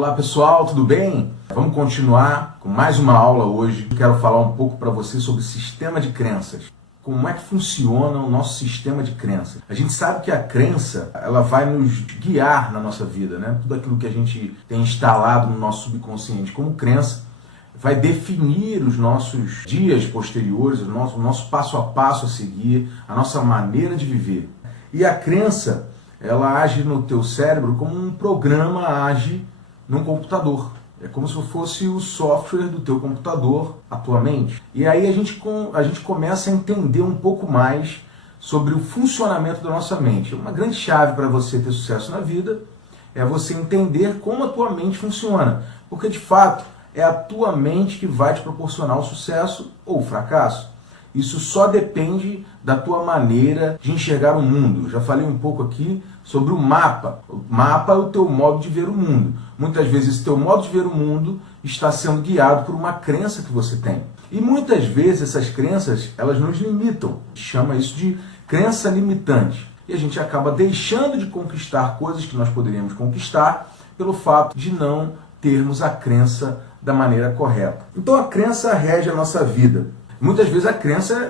Olá pessoal, tudo bem? Vamos continuar com mais uma aula hoje. Quero falar um pouco para você sobre sistema de crenças. Como é que funciona o nosso sistema de crenças? A gente sabe que a crença, ela vai nos guiar na nossa vida, né? Tudo aquilo que a gente tem instalado no nosso subconsciente como crença vai definir os nossos dias posteriores, o nosso passo a passo a seguir, a nossa maneira de viver. E a crença, ela age no teu cérebro como um programa age num computador. É como se fosse o software do teu computador, a tua mente. E aí a gente começa a entender um pouco mais sobre o funcionamento da nossa mente. Uma grande chave para você ter sucesso na vida é você entender como a tua mente funciona. Porque, de fato, é a tua mente que vai te proporcionar o sucesso ou o fracasso. Isso só depende da tua maneira de enxergar o mundo. Eu já falei um pouco aqui sobre o mapa. O mapa é o teu modo de ver o mundo. Muitas vezes esse teu modo de ver o mundo está sendo guiado por uma crença que você tem. E muitas vezes essas crenças, elas nos limitam. A gente chama isso de crença limitante. E a gente acaba deixando de conquistar coisas que nós poderíamos conquistar pelo fato de não termos a crença da maneira correta. Então a crença rege a nossa vida. Muitas vezes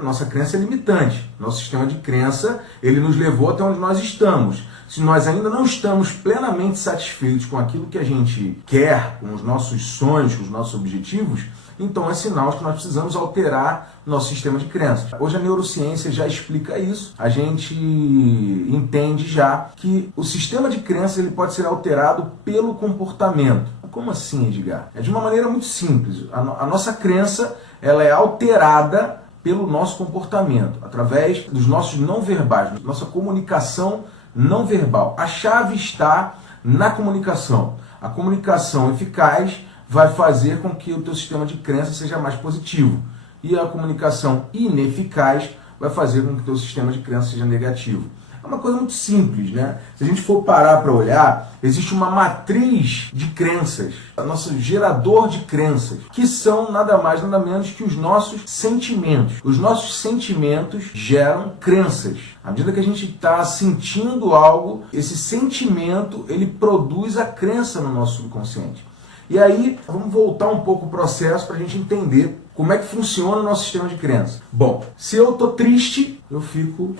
nossa crença é limitante. Nosso sistema de crença, ele nos levou até onde nós estamos. Se nós ainda não estamos plenamente satisfeitos com aquilo que a gente quer, com os nossos sonhos, com os nossos objetivos, então é sinal de que nós precisamos alterar nosso sistema de crença. Hoje a neurociência já explica isso. A gente entende já que o sistema de crença ele pode ser alterado pelo comportamento. Como assim, Edgar? É de uma maneira muito simples. A nossa crença ela é alterada pelo nosso comportamento, através dos nossos não verbais, nossa comunicação não verbal. A chave está na comunicação. A comunicação eficaz vai fazer com que o teu sistema de crença seja mais positivo. E a comunicação ineficaz vai fazer com que o teu sistema de crença seja negativo. É uma coisa muito simples, né? Se a gente for parar para olhar, existe uma matriz de crenças, o nosso gerador de crenças, que são nada mais, nada menos que os nossos sentimentos. Os nossos sentimentos geram crenças. À medida que a gente está sentindo algo, esse sentimento, ele produz a crença no nosso subconsciente. E aí, vamos voltar um pouco o processo para a gente entender como é que funciona o nosso sistema de crença. Bom, se eu estou triste, eu fico...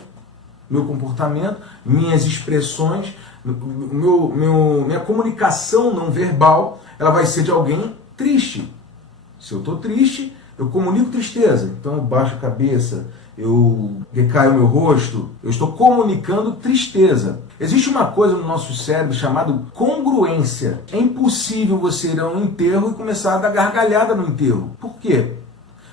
meu comportamento, minhas expressões, minha comunicação não verbal, ela vai ser de alguém triste. Se eu estou triste, eu comunico tristeza. Então eu baixo a cabeça, eu decaio o meu rosto, eu estou comunicando tristeza. Existe uma coisa no nosso cérebro chamada congruência. É impossível você ir a um enterro e começar a dar gargalhada no enterro. Por quê?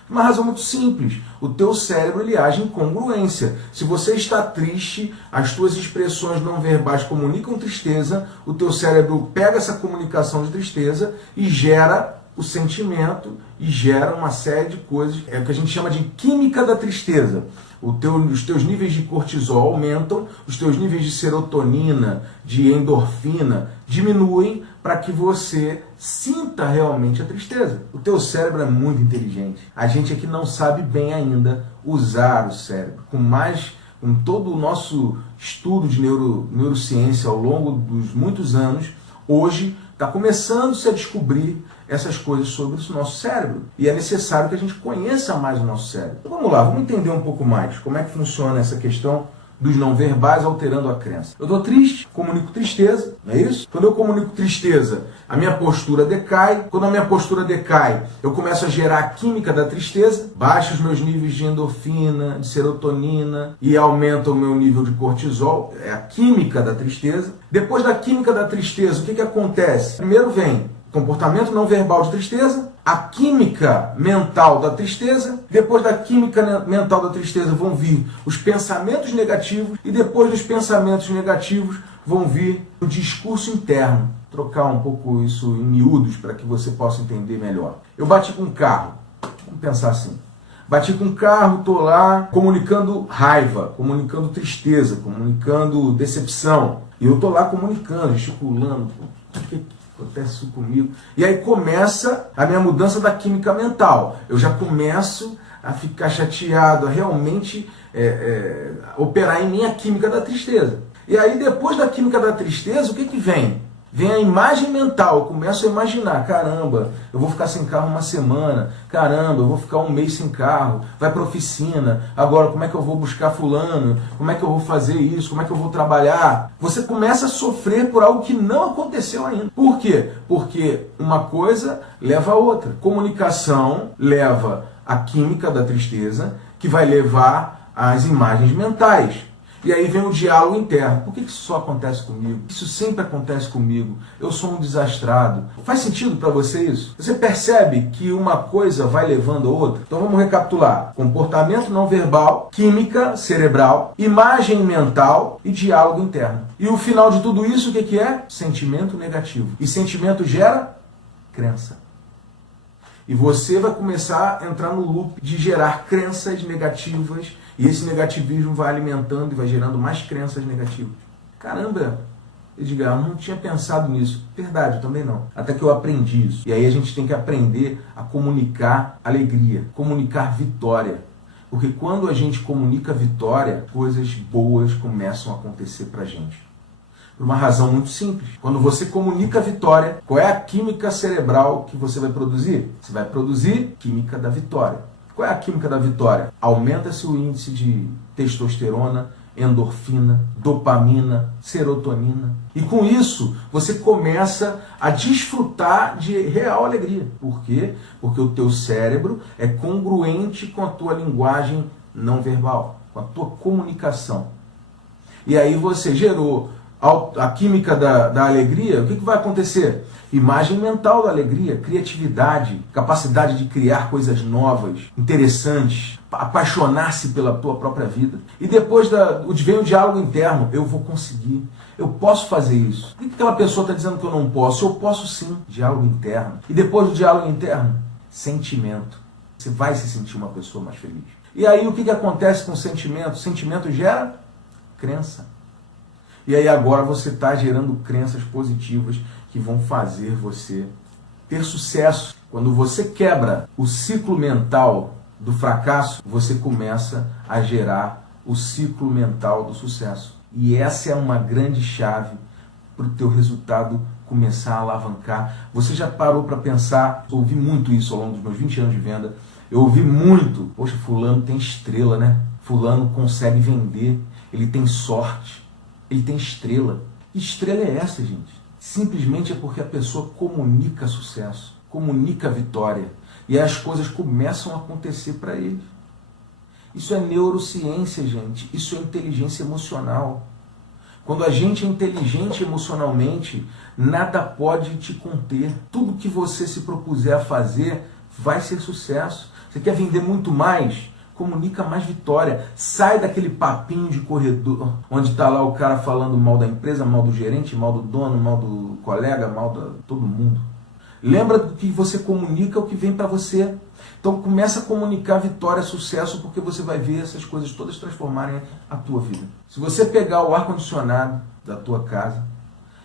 Uma razão muito simples. O teu cérebro ele age em congruência. Se você está triste, as tuas expressões não verbais comunicam tristeza, o teu cérebro pega essa comunicação de tristeza e gera o sentimento e gera uma série de coisas. É o que a gente chama de química da tristeza. Os teus níveis de cortisol aumentam, os teus níveis de serotonina, de endorfina diminuem para que você sinta realmente a tristeza. O teu cérebro é muito inteligente. A gente aqui não sabe bem ainda usar o cérebro. Com todo o nosso estudo de neurociência ao longo dos muitos anos, hoje está começando-se a descobrir essas coisas sobre o nosso cérebro. E é necessário que a gente conheça mais o nosso cérebro. Então, vamos lá, vamos entender um pouco mais como é que funciona essa questão dos não verbais alterando a crença. Eu estou triste, comunico tristeza, não é isso? Quando eu comunico tristeza, a minha postura decai. Quando a minha postura decai, eu começo a gerar a química da tristeza, baixa os meus níveis de endorfina, de serotonina e aumenta o meu nível de cortisol, é a química da tristeza. Depois da química da tristeza, o que acontece? Primeiro vem comportamento não verbal de tristeza, a química mental da tristeza, depois da química mental da tristeza vão vir os pensamentos negativos e depois dos pensamentos negativos vão vir o discurso interno. Trocar um pouco isso em miúdos para que você possa entender melhor. Eu bati com um carro, vamos pensar assim. Bati com um carro, estou lá comunicando raiva, comunicando tristeza, comunicando decepção. E eu estou lá comunicando, gesticulando, o que acontece isso comigo? E aí começa a minha mudança da química mental. Eu já começo a ficar chateado, a realmente operar em mim a química da tristeza. E aí depois da química da tristeza, o que vem? Vem a imagem mental, eu começo a imaginar, caramba, eu vou ficar sem carro uma semana, caramba, eu vou ficar um mês sem carro, vai para a oficina, agora como é que eu vou buscar fulano, como é que eu vou fazer isso, como é que eu vou trabalhar? Você começa a sofrer por algo que não aconteceu ainda. Por quê? Porque uma coisa leva a outra. Comunicação leva a química da tristeza, que vai levar às imagens mentais. E aí vem o diálogo interno. Por que isso só acontece comigo? Isso sempre acontece comigo. Eu sou um desastrado. Faz sentido para você isso? Você percebe que uma coisa vai levando a outra? Então vamos recapitular. Comportamento não verbal, química cerebral, imagem mental e diálogo interno. E o final de tudo isso, o que é? Sentimento negativo. E sentimento gera crença. E você vai começar a entrar no loop de gerar crenças negativas, e esse negativismo vai alimentando e vai gerando mais crenças negativas. Caramba, Edgar, eu não tinha pensado nisso. Verdade, eu também não. Até que eu aprendi isso. E aí a gente tem que aprender a comunicar alegria, comunicar vitória. Porque quando a gente comunica vitória, coisas boas começam a acontecer pra gente. Por uma razão muito simples. Quando você comunica a vitória, qual é a química cerebral que você vai produzir? Você vai produzir química da vitória. Qual é a química da vitória? Aumenta-se o índice de testosterona, endorfina, dopamina, serotonina. E com isso, você começa a desfrutar de real alegria. Por quê? Porque o teu cérebro é congruente com a tua linguagem não verbal, com a tua comunicação. E aí você gerou a química da alegria. O que vai acontecer? Imagem mental da alegria, criatividade, capacidade de criar coisas novas, interessantes, apaixonar-se pela tua própria vida. E depois vem o diálogo interno. Eu vou conseguir, eu posso fazer isso. Por que aquela pessoa está dizendo que eu não posso? Eu posso sim. Diálogo interno. E depois do diálogo interno, sentimento. Você vai se sentir uma pessoa mais feliz. E aí o que acontece com o sentimento? O sentimento gera crença. E aí agora você está gerando crenças positivas que vão fazer você ter sucesso. Quando você quebra o ciclo mental do fracasso, você começa a gerar o ciclo mental do sucesso. E essa é uma grande chave para o teu resultado começar a alavancar. Você já parou para pensar? Eu ouvi muito isso ao longo dos meus 20 anos de venda. Eu ouvi muito, poxa, fulano tem estrela, né? Fulano consegue vender, ele tem sorte. Ele tem estrela. Que estrela é essa, gente? Simplesmente é porque a pessoa comunica sucesso, comunica vitória. E as coisas começam a acontecer para ele. Isso é neurociência, gente. Isso é inteligência emocional. Quando a gente é inteligente emocionalmente, nada pode te conter. Tudo que você se propuser a fazer vai ser sucesso. Você quer vender muito mais? Comunica mais vitória. Sai daquele papinho de corredor, onde está lá o cara falando mal da empresa, mal do gerente, mal do dono, mal do colega, mal de todo mundo. Lembra do que você comunica, o que vem para você. Então começa a comunicar vitória, sucesso, porque você vai ver essas coisas todas transformarem a tua vida. Se você pegar o ar-condicionado da tua casa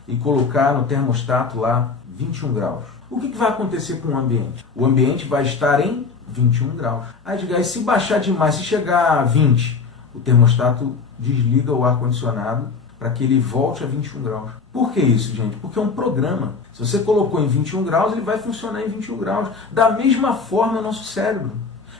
e colocar no termostato lá 21 graus, o que vai acontecer com o ambiente? O ambiente vai estar em 21 graus. Aí diga, se baixar demais, se chegar a 20, o termostato desliga o ar-condicionado para que ele volte a 21 graus. Por que isso, gente? Porque é um programa. Se você colocou em 21 graus, ele vai funcionar em 21 graus. Da mesma forma, o nosso cérebro.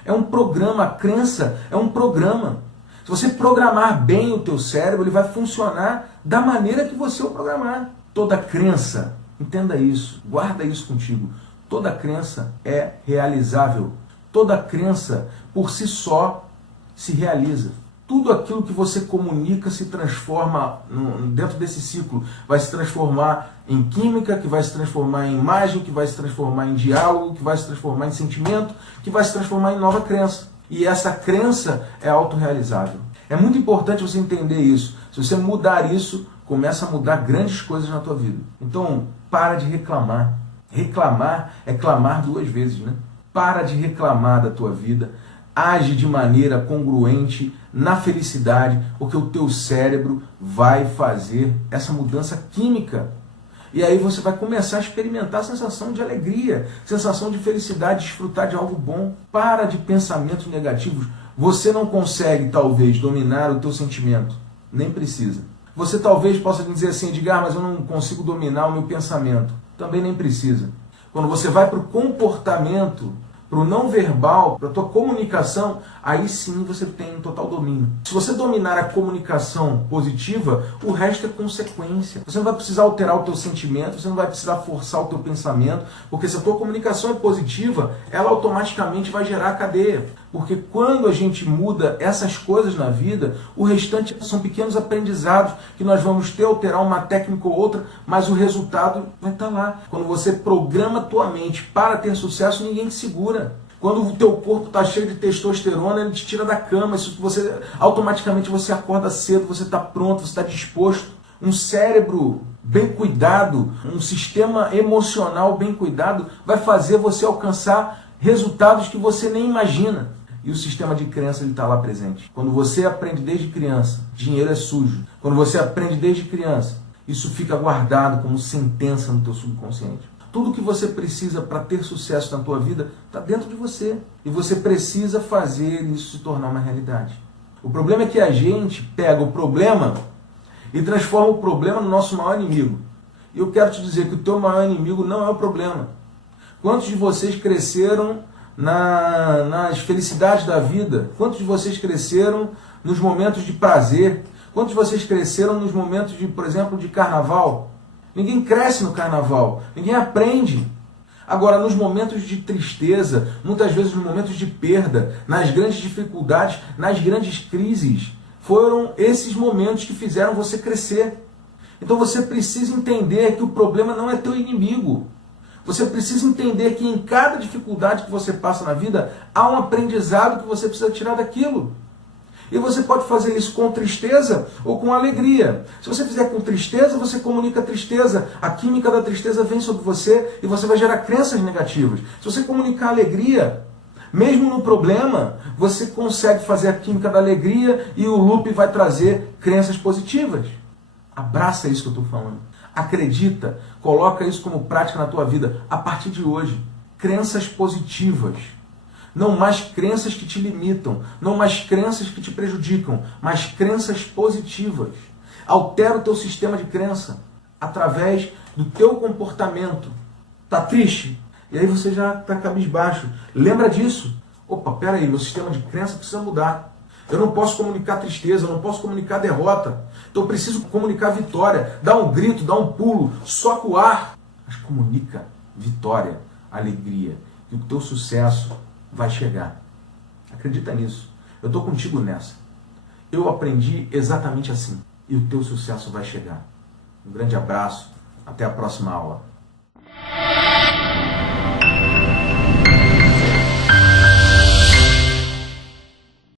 É um programa, a crença é um programa. Se você programar bem o teu cérebro, ele vai funcionar da maneira que você o programar. Toda crença, entenda isso, guarda isso contigo, toda crença é realizável. Toda crença, por si só, se realiza. Tudo aquilo que você comunica se transforma dentro desse ciclo. Vai se transformar em química, que vai se transformar em imagem, que vai se transformar em diálogo, que vai se transformar em sentimento, que vai se transformar em nova crença. E essa crença é autorrealizável. É muito importante você entender isso. Se você mudar isso, começa a mudar grandes coisas na tua vida. Então, para de reclamar. Reclamar é clamar 2 vezes, né? Para de reclamar da tua vida, age de maneira congruente na felicidade, porque o teu cérebro vai fazer essa mudança química. E aí você vai começar a experimentar a sensação de alegria, sensação de felicidade, desfrutar de algo bom. Para de pensamentos negativos. Você não consegue, talvez, dominar o teu sentimento. Nem precisa. Você talvez possa dizer assim, Edgar, mas eu não consigo dominar o meu pensamento. Também nem precisa. Quando você vai para o comportamento, para o não verbal, para a tua comunicação, aí sim você tem um total domínio. Se você dominar a comunicação positiva, o resto é consequência. Você não vai precisar alterar o teu sentimento, você não vai precisar forçar o teu pensamento, porque se a tua comunicação é positiva, ela automaticamente vai gerar cadeia. Porque quando a gente muda essas coisas na vida, o restante são pequenos aprendizados que nós vamos ter, alterar uma técnica ou outra, mas o resultado vai estar lá. Quando você programa a tua mente para ter sucesso, ninguém te segura. Quando o teu corpo está cheio de testosterona, ele te tira da cama. Isso você, automaticamente você acorda cedo, você está pronto, você está disposto. Um cérebro bem cuidado, um sistema emocional bem cuidado, vai fazer você alcançar resultados que você nem imagina. E o sistema de crença está lá presente. Quando você aprende desde criança, dinheiro é sujo. Quando você aprende desde criança, isso fica guardado como sentença no teu subconsciente. Tudo que você precisa para ter sucesso na tua vida está dentro de você. E você precisa fazer isso se tornar uma realidade. O problema é que a gente pega o problema e transforma o problema no nosso maior inimigo. E eu quero te dizer que o teu maior inimigo não é o problema. Quantos de vocês cresceram nas felicidades da vida? Quantos de vocês cresceram nos momentos de prazer? Quantos de vocês cresceram nos momentos, por exemplo, de carnaval? Ninguém cresce no carnaval, ninguém aprende. Agora, nos momentos de tristeza, muitas vezes nos momentos de perda, nas grandes dificuldades, nas grandes crises, foram esses momentos que fizeram você crescer. Então você precisa entender que o problema não é teu inimigo. Você precisa entender que em cada dificuldade que você passa na vida, há um aprendizado que você precisa tirar daquilo. E você pode fazer isso com tristeza ou com alegria. Se você fizer com tristeza, você comunica tristeza. A química da tristeza vem sobre você e você vai gerar crenças negativas. Se você comunicar alegria, mesmo no problema, você consegue fazer a química da alegria e o loop vai trazer crenças positivas. Abraça isso que eu estou falando. Acredita, coloca isso como prática na tua vida a partir de hoje. Crenças positivas. Não mais crenças que te limitam, não mais crenças que te prejudicam, mas crenças positivas. Altera o teu sistema de crença através do teu comportamento. Tá triste? E aí você já está cabisbaixo. Lembra disso. Opa, peraí, meu sistema de crença precisa mudar. Eu não posso comunicar tristeza, eu não posso comunicar derrota. Então eu preciso comunicar vitória. Dá um grito, dá um pulo, soca o ar. Mas comunica vitória, alegria. E o teu sucesso vai chegar. Acredita nisso. Eu estou contigo nessa. Eu aprendi exatamente assim. E o teu sucesso vai chegar. Um grande abraço. Até a próxima aula.